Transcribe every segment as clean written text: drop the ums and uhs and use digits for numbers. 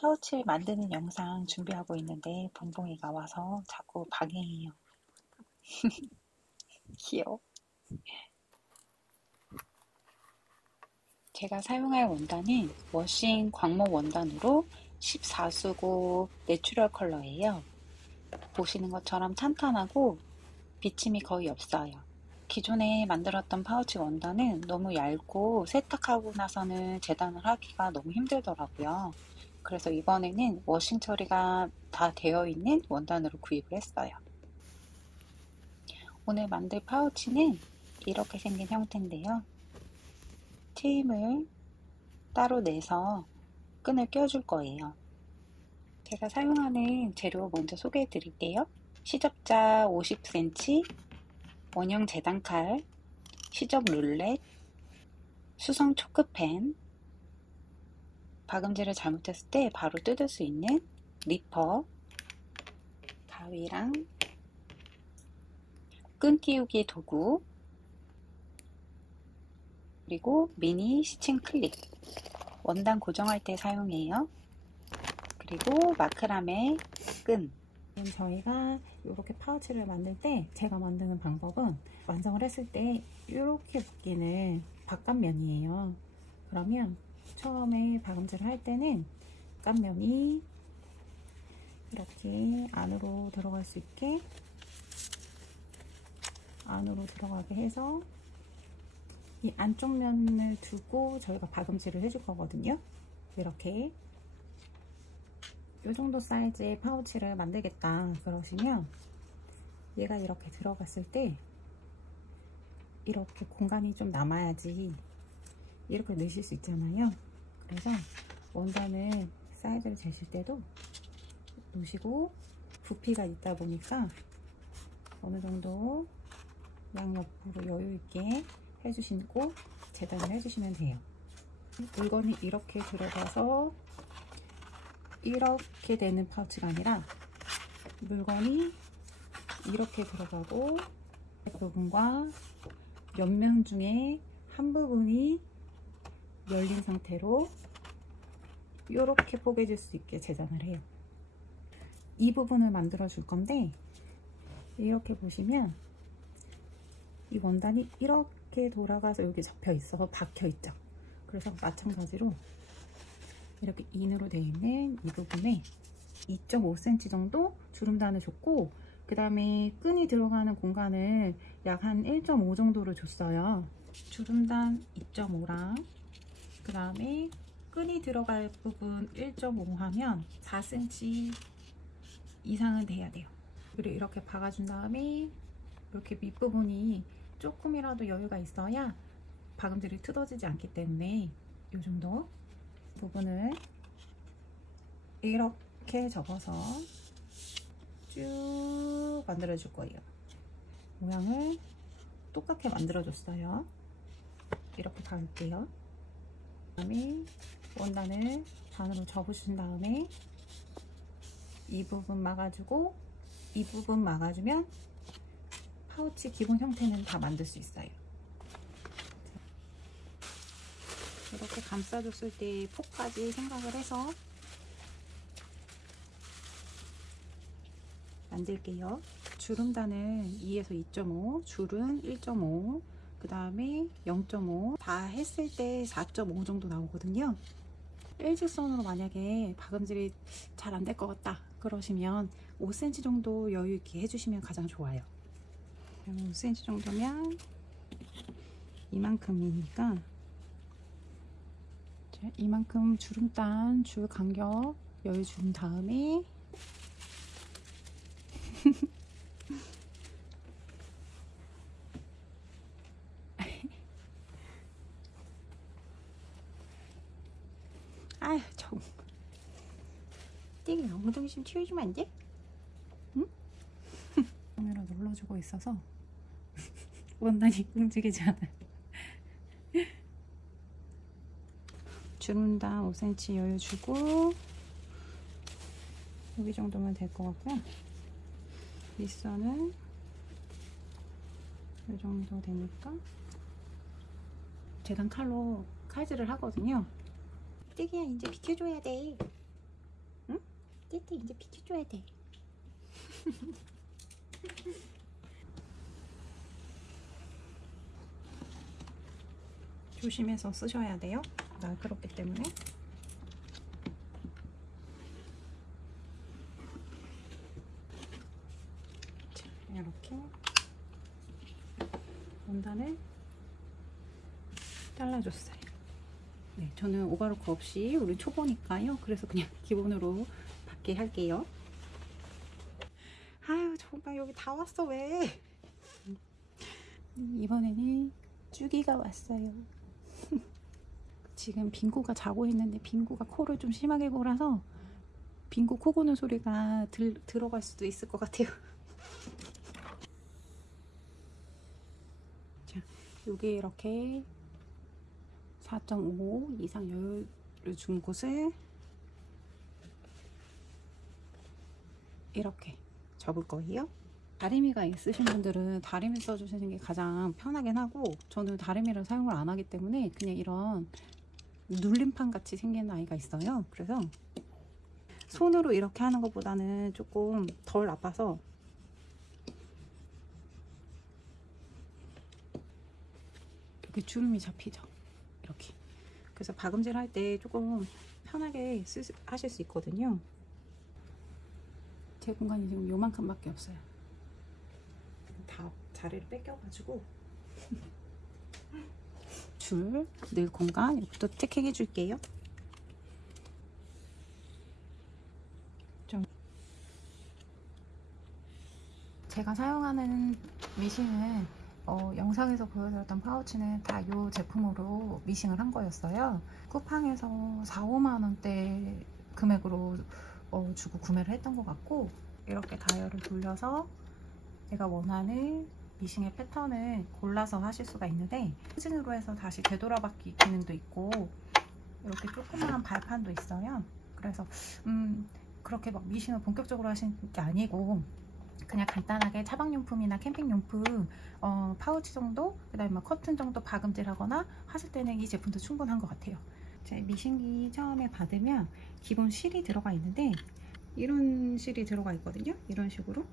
파우치를 만드는 영상 준비하고 있는데 봉봉이가 와서 자꾸 방해해요. 귀여워. 제가 사용할 원단은 워싱 광목 원단으로 14수고 내추럴 컬러예요. 보시는 것처럼 탄탄하고 비침이 거의 없어요. 기존에 만들었던 파우치 원단은 너무 얇고 세탁하고 나서는 재단을 하기가 너무 힘들더라고요. 그래서 이번에는 워싱 처리가 다 되어 있는 원단으로 구입을 했어요. 오늘 만들 파우치는 이렇게 생긴 형태인데요. 트임을 따로 내서 끈을 껴줄 거예요. 제가 사용하는 재료 먼저 소개해 드릴게요. 시접자 50cm, 원형 재단칼, 시접 룰렛, 수성 초크펜, 박음질을 잘못했을 때 바로 뜯을 수 있는 리퍼, 가위랑 끈 끼우기 도구, 그리고 미니 시침 클립, 원단 고정할 때 사용해요. 그리고 마크라메 끈. 저희가 이렇게 파우치를 만들 때 제가 만드는 방법은 완성을 했을 때 이렇게 묶이는 바깥면이에요. 그러면 처음에 박음질을 할 때는 바깥면이 이렇게 안으로 들어갈 수 있게 안으로 들어가게 해서 이 안쪽 면을 두고 저희가 박음질을 해줄 거거든요. 이렇게 이 정도 사이즈의 파우치를 만들겠다 그러시면 얘가 이렇게 들어갔을 때 이렇게 공간이 좀 남아야지 이렇게 넣으실 수 있잖아요. 그래서 원단을 사이즈를 재실 때도 놓으시고 부피가 있다 보니까 어느 정도 양옆으로 여유 있게 해주시고 재단을 해주시면 돼요. 물건이 이렇게 들어가서 이렇게 되는 파우치가 아니라 물건이 이렇게 들어가고 부분과 옆면 중에 한 부분이 열린 상태로 이렇게 포개질 수 있게 재단을 해요. 이 부분을 만들어 줄 건데 이렇게 보시면 이 원단이 이렇게 돌아가서 여기 접혀 있어서 박혀 있죠. 그래서 마찬가지로 이렇게 인으로 되어 있는 이 부분에 2.5cm 정도 주름단을 줬고 그 다음에 끈이 들어가는 공간을 약 한 1.5 정도를 줬어요. 주름단 2.5랑 그 다음에 끈이 들어갈 부분 1.5 하면 4cm 이상은 돼야 돼요. 그리고 이렇게 박아준 다음에 이렇게 밑부분이 조금이라도 여유가 있어야 박음질이 틀어지지 않기 때문에 이 정도 부분을 이렇게 접어서 쭉 만들어 줄 거예요. 모양을 똑같게 만들어 줬어요. 이렇게 박을게요. 그 다음에 원단을 반으로 접으신 다음에 이 부분 막아주고 이 부분 막아주면 파우치 기본 형태는 다 만들 수 있어요. 이렇게 감싸줬을 때 폭까지 생각을 해서 만들게요. 주름단은 2에서 2.5, 줄은 1.5, 그 다음에 0.5 다 했을 때 4.5 정도 나오거든요. 일직선으로 만약에 박음질이 잘 안 될 것 같다 그러시면 5cm 정도 여유 있게 해주시면 가장 좋아요. 5cm 정도면 이만큼이니까 이만큼 주름단 줄 간격 여유 준 다음에 아휴 정 띵이 엉덩이 좀 치워주면 안 돼? 응? 카메라 눌러주고 있어서 원단이 움직이지 않아요. 주름단 5cm 여유 주고 여기 정도면 될 것 같고요. 윗선은 이 정도 되니까 재단 칼로 칼질을 하거든요. 띠기야 이제 비켜줘야 돼. 띠띠 이제 비켜줘야 돼. 조심해서 쓰셔야 돼요. 날카롭기 때문에. 자, 이렇게 원단을 잘라줬어요. 네, 저는 오버로크 없이 우리 초보니까요. 그래서 그냥 기본으로 받게 할게요. 아유, 정말 여기 다 왔어 왜? 이번에는 쭈기가 왔어요. 지금 빙구가 자고 있는데 빙구가 코를 좀 심하게 골아서 빙구 코 고는 소리가 들어갈 수도 있을 것 같아요. 자, 여기 이렇게 4.5 이상 여유를 준 곳을 이렇게 접을 거예요. 다리미가 있으신 분들은 다리미 써주시는 게 가장 편하긴 하고, 저는 다리미를 사용을 안 하기 때문에 그냥 이런 눌림판 같이 생긴 아이가 있어요. 그래서 손으로 이렇게 하는 것보다는 조금 덜 아파서 이렇게 주름이 잡히죠. 이렇게. 그래서 박음질 할 때 조금 편하게 하실 수 있거든요. 제 공간이 지금 요만큼밖에 없어요. 다 자리를 뺏겨가지고 줄 늘 공간 이것도 체킹해 줄게요. 제가 사용하는 미싱은 영상에서 보여드렸던 파우치는 다 이 제품으로 미싱을 한 거였어요. 쿠팡에서 4, 5만원대 금액으로 주고 구매를 했던 것 같고, 이렇게 다이얼을 돌려서 내가 원하는 미싱의 패턴을 골라서 하실 수가 있는데, 후진으로 해서 다시 되돌아받기 기능도 있고, 이렇게 조그마한 발판도 있어요. 그래서 그렇게 막 미싱을 본격적으로 하시는 게 아니고 그냥 간단하게 차박용품이나 캠핑용품 파우치 정도, 그 다음에 커튼 정도 박음질하거나 하실 때는 이 제품도 충분한 것 같아요. 자, 미싱기 처음에 받으면 기본 실이 들어가 있는데 이런 실이 들어가 있거든요. 이런 식으로.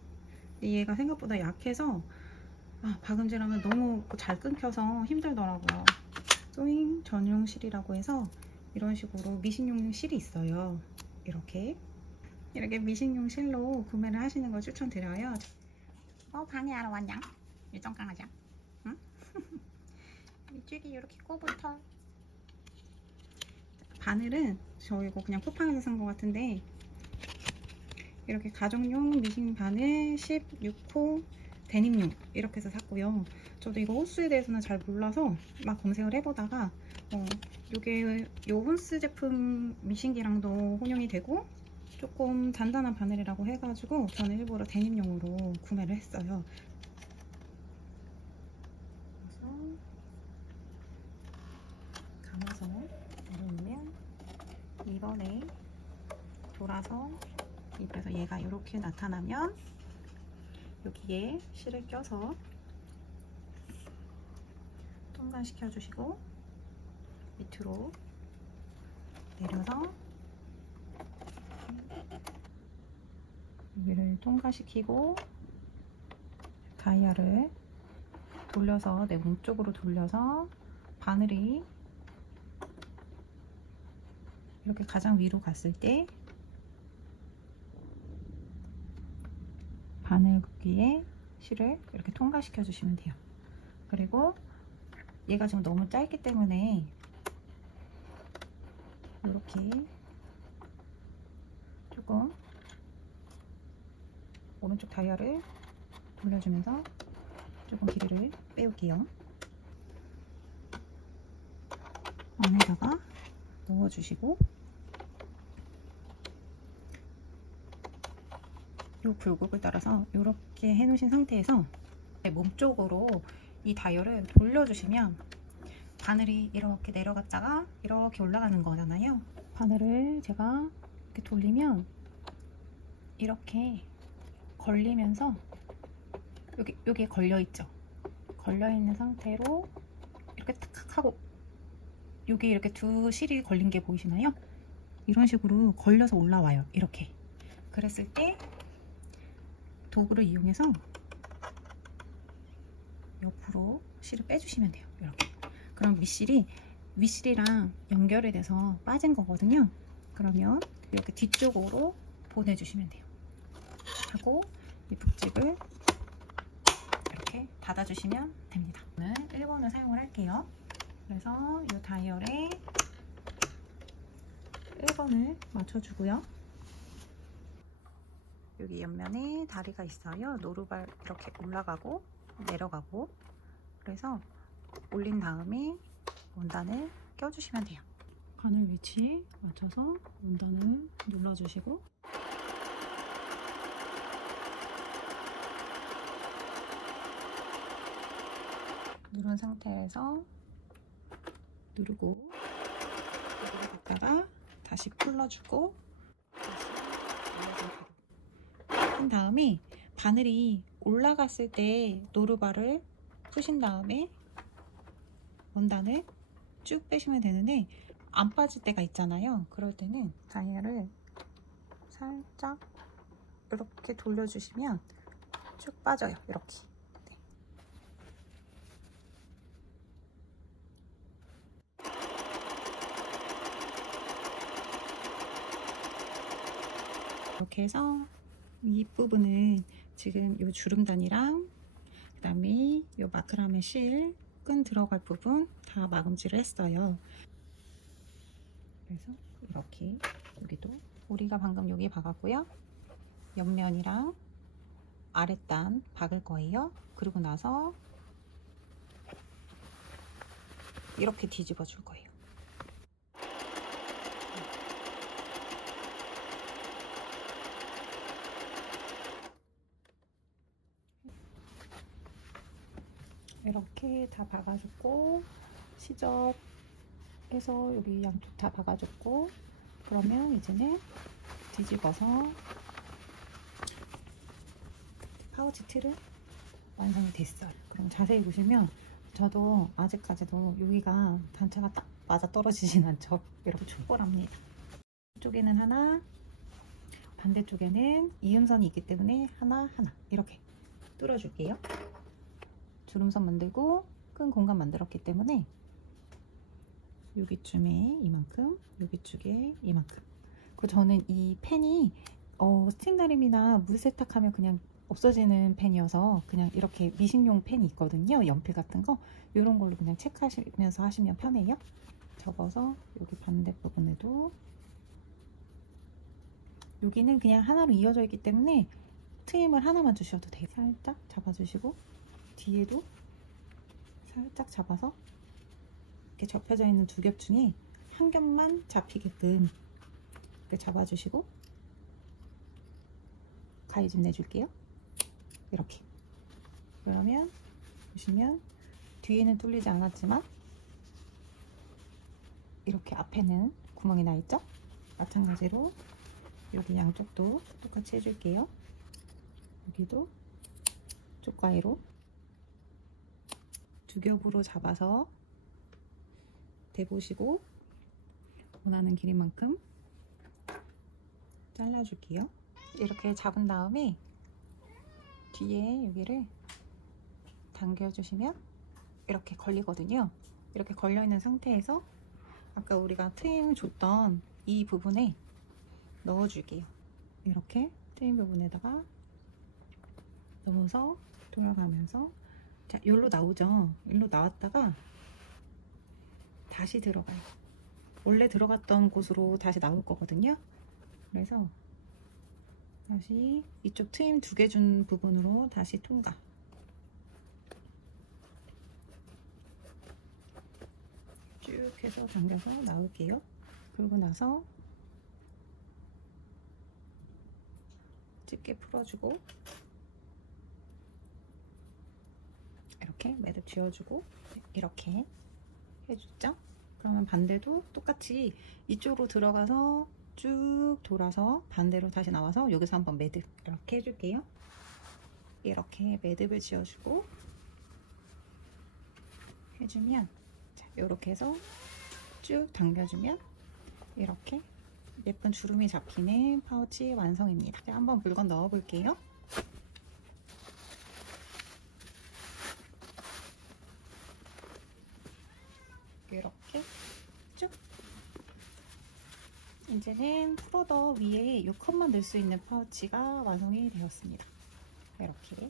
근데 얘가 생각보다 약해서 박음질하면 너무 잘 끊겨서 힘들더라고요. 소잉 전용 실이라고 해서 이런 식으로 미싱용 실이 있어요. 이렇게 미싱용 실로 구매를 하시는 걸 추천드려요. 방해하러 왔냐? 일정 강아지야? 응? 이쪽이 이렇게 꼬부터. 바늘은 저 이거 그냥 쿠팡에서 산 것 같은데, 이렇게 가정용 미싱 바늘 16호 데님용 이렇게 해서 샀고요. 저도 이거 호스에 대해서는 잘 몰라서 막 검색을 해보다가 요게 요 혼스 제품 미싱기랑도 혼용이 되고 조금 단단한 바늘이라고 해가지고 저는 일부러 데님용으로 구매를 했어요. 그래서 감아서 내려놓으면 이번에 돌아서 입에서 얘가 이렇게 나타나면 여기에 실을 껴서 통과시켜 주시고 밑으로 내려서 여기를 통과시키고 다이얼을 돌려서 내 몸쪽으로 돌려서 바늘이 이렇게 가장 위로 갔을 때 바늘 굵기에 실을 이렇게 통과시켜 주시면 돼요. 그리고 얘가 지금 너무 짧기 때문에 이렇게 조금 오른쪽 다이얼을 돌려주면서 조금 길이를 빼올게요. 안에다가 넣어주시고 이 굴곡을 따라서 이렇게 해놓으신 상태에서 몸쪽으로 이 다이얼을 돌려주시면 바늘이 이렇게 내려갔다가 이렇게 올라가는 거잖아요. 바늘을 제가 이렇게 돌리면 이렇게 걸리면서 여기에 걸려있죠. 걸려있는 상태로 이렇게 탁 하고 여기 이렇게 두 실이 걸린 게 보이시나요? 이런 식으로 걸려서 올라와요. 이렇게. 그랬을 때 도구를 이용해서 옆으로 실을 빼주시면 돼요. 이렇게. 그럼 윗실이랑 연결이 돼서 빠진 거거든요. 그러면 이렇게 뒤쪽으로 보내주시면 돼요. 하고 이 북집을 이렇게 닫아주시면 됩니다. 오늘 1번을 사용을 할게요. 그래서 이 다이얼에 1번을 맞춰주고요. 여기 옆면에 다리가 있어요. 노루발 이렇게 올라가고 내려가고, 그래서 올린 다음에 원단을 껴주시면 돼요. 바늘 위치에 맞춰서 원단을 눌러주시고, 누른 상태에서 누르고 갔다가 다시 풀러주고 한 다음에 바늘이 올라갔을 때 노루발을 푸신 다음에 원단을 쭉 빼시면 되는데, 안 빠질 때가 있잖아요. 그럴 때는 다이얼을 살짝 이렇게 돌려주시면 쭉 빠져요. 이렇게. 네. 이렇게 해서 윗부분은 지금 이 주름단이랑 그 다음에 이 마크라메 실 끈 들어갈 부분 다 마금질을 했어요. 그래서 이렇게 여기도 우리가 방금 여기 박았고요. 옆면이랑 아랫단 박을 거예요. 그리고 나서 이렇게 뒤집어 줄 거예요. 이렇게 다 박아줬고, 시접해서 여기 양쪽 다 박아줬고, 그러면 이제는 뒤집어서 파우치 틀은 완성이 됐어요. 그럼 자세히 보시면 저도 아직까지도 여기가 단차가 딱 맞아 떨어지진 않죠. 이렇게 촉벌합니다. 이쪽에는 하나, 반대쪽에는 이음선이 있기 때문에 하나 이렇게 뚫어줄게요. 주름선 만들고 끈 공간 만들었기 때문에 여기쯤에 이만큼, 여기 쪽에 이만큼. 그리고 저는 이 펜이 스틱나림이나 물 세탁하면 그냥 없어지는 펜이어서 그냥 이렇게 미식용 펜이 있거든요. 연필 같은 거. 이런 걸로 그냥 체크하시면서 하시면 편해요. 접어서 여기 반대 부분에도, 여기는 그냥 하나로 이어져 있기 때문에 트임을 하나만 주셔도 돼요. 살짝 잡아주시고, 뒤에도 살짝 잡아서 이렇게 접혀져 있는 두 겹 중에 한 겹만 잡히게끔 이렇게 잡아주시고 가위 좀 내줄게요. 이렇게. 그러면 보시면 뒤에는 뚫리지 않았지만 이렇게 앞에는 구멍이 나 있죠? 마찬가지로 여기 양쪽도 똑같이 해줄게요. 여기도 쪽가위로 두 겹으로 잡아서 대보시고 원하는 길이만큼 잘라줄게요. 이렇게 잡은 다음에 뒤에 여기를 당겨주시면 이렇게 걸리거든요. 이렇게 걸려있는 상태에서 아까 우리가 트임 줬던 이 부분에 넣어줄게요. 이렇게 트임 부분에다가 넣어서 돌아가면서, 자, 여기로 나오죠. 여기로 나왔다가 다시 들어가요. 원래 들어갔던 곳으로 다시 나올 거거든요. 그래서 다시 이쪽 트임 두 개 준 부분으로 다시 통과. 쭉 해서 당겨서 나올게요. 그러고 나서 집게 풀어주고 이렇게 매듭 지어주고 이렇게 해줬죠? 그러면 반대도 똑같이 이쪽으로 들어가서 쭉 돌아서 반대로 다시 나와서 여기서 한번 매듭 이렇게 해줄게요. 이렇게 매듭을 지어주고 해주면, 자, 이렇게 해서 쭉 당겨주면 이렇게 예쁜 주름이 잡히는 파우치 완성입니다. 이제 한번 물건 넣어 볼게요. 이렇게 쭉. 이제는 프로더 위에 이 컵만 넣을 수 있는 파우치가 완성이 되었습니다. 이렇게